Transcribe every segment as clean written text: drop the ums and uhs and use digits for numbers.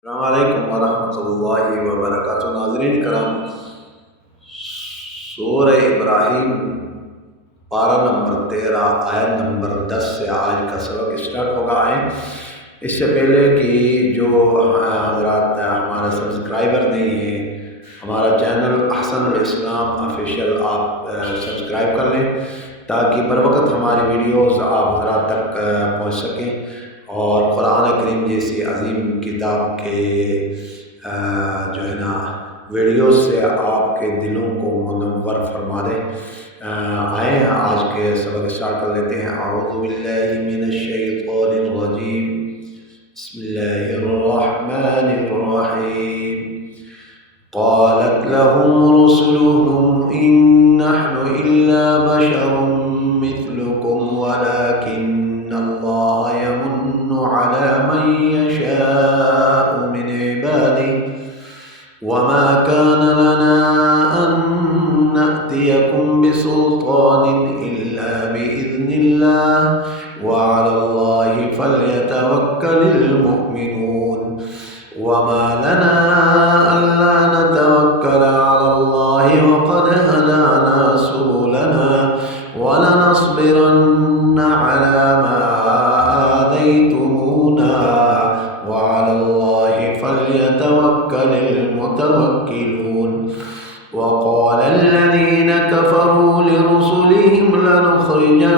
अस्सलामु अलैकुम वरहमतुल्लाहि वबरकातुहू। नाज़रीन करम, सूरह इब्राहीम पारा नंबर 13 आयत नंबर 10 से आज का सबक स्टार्ट होगा। आए इससे पहले कि जो हज़रात हमारा सब्सक्राइबर नहीं है, हमारा चैनल अहसनुल इस्लाम ऑफिशियल आप सब्सक्राइब कर लें ताकि बर वक्त हमारी वीडियोज़ आप हज़रात तक पहुँच सकें और कुरान करीम जैसी अजीम किताब के जो है ना वीडियो से आपके दिलों को मुनव्वर फरमा दे। आए आज के सबक स्टार्ट कर लेते हैं। अऊज़ु बिल्लाहि मिनश शैतानिर रजीम, बिस्मिल्लाहिर रहमानिर रहीम। क़ालत लहुम रुसुलुहुम इन नहनु इल्ला बशरुम मिथलुकुम वलाकिन्नल्लाह यमुन्नु अला मन यशाअु मिन इबादिही वमा कान लना अन नअतियकुम बिसुल्तानिन इल्ला बिइज़्निल्लाह वअलल्लाहि फल्यतवक्कलिल मुमिनून वमा लना अल्ला नतवक्कल अलल्लाहि वक़द हदाना सुबुलना वलनस्बिरन्ना अला मा आज़ैतुमूना वअलल्लाहि फल्यतवक्कलिल मुतवक्किलून। वक़ाल अल्लज़ीन कफ़रू लिरुसुलिहिम लनुख़रिजन्नकुम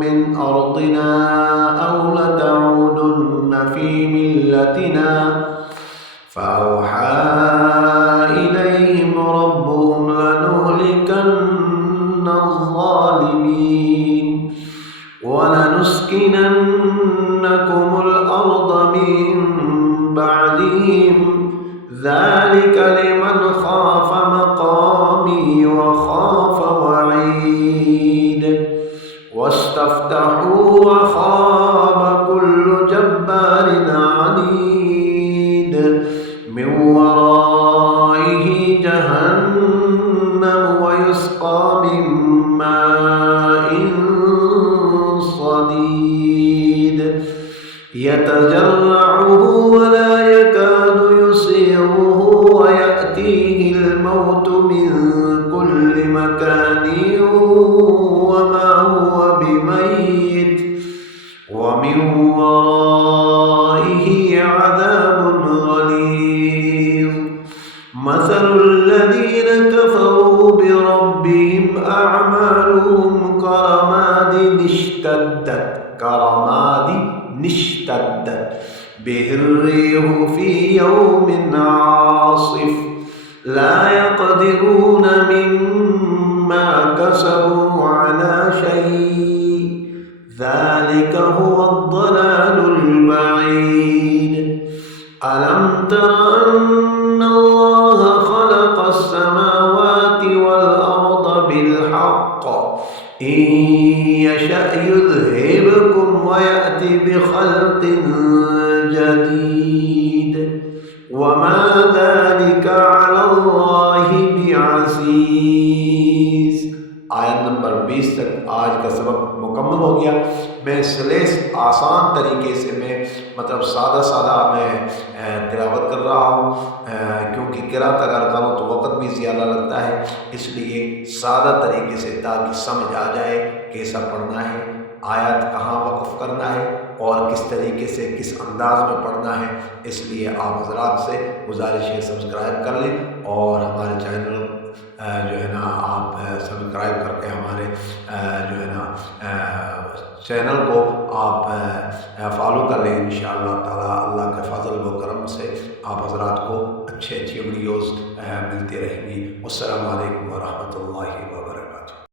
मिन अर्दिना औ लतऊदुन्न फ़ी मिल्लतिना फ़अौहा इलैहिम रब्बुहुम लनुहलिकन्ना अज़्ज़ालिमीन वलनुस्किनन्नकुमुल अर्द मिन बअदिहिम ज़ालिक लिमन ख़ाफ़ मक़ामी व ख़ाफ़ वईद वस्तफ्तहू व ख़ाब कुल्लु जब्बारिन अनीद मिन वराइहि जहन्नम व युस्क़ा मिन माइन सदीद यतजर्रउहु व ला यकादु युसिगहुहु व यअतीहिल मौतु मिन कुल्लि मकानिन व मा हुवा बिमय्यित व मिन वराइहि अज़ाबुन गलीज़। मसलुल लज़ीन कफ़रू बिरब्बिहिम अअमालुहुम करमादिन इश्तद्दत बिहिर्रीहु फ़ी यौमिन आसिफ़ ला यक़दिरून मिम्मा कसबू अला शै'इन ज़ालिक हुवद्दलालुल बईद। अलम तर अन्नल्लाह ख़लक़स समावाति वल अर्द बिलहक़्क़ इन यशअ युज़हिबकुम व यअति बिख़ल्क़िन जदीद वमा ज़ालिका अलल्लाहि बिअज़ीज़। आयत नंबर 20 तक आज का सबक मुकम्मल हो गया। मैं सलेस आसान तरीके से मैं सादा मैं तिलावत कर रहा हूँ क्योंकि क़िराअत अगर करूँ तो वक़्त भी ज़्यादा लगता है, इसलिए सादा तरीके से ताकि समझ आ जाए कैसा पढ़ना है, आयत कहाँ वक़्फ़ करना है और किस तरीके से किस अंदाज में पढ़ना है। इसलिए आप हज़रात से गुजारिश है सब्सक्राइब कर लें और हमारे चैनल जो है ना आप सब्सक्राइब करके हमारे जो है ना चैनल को आप फॉलो कर लें। इंशाअल्लाह ताला अल्लाह के फ़ज़ल व करम से आप हज़रात को अच्छी वीडियोज़ मिलती रहेंगी। अस्सलामु अलैकुम व रहमतुल्लाहि व बरकातुहू।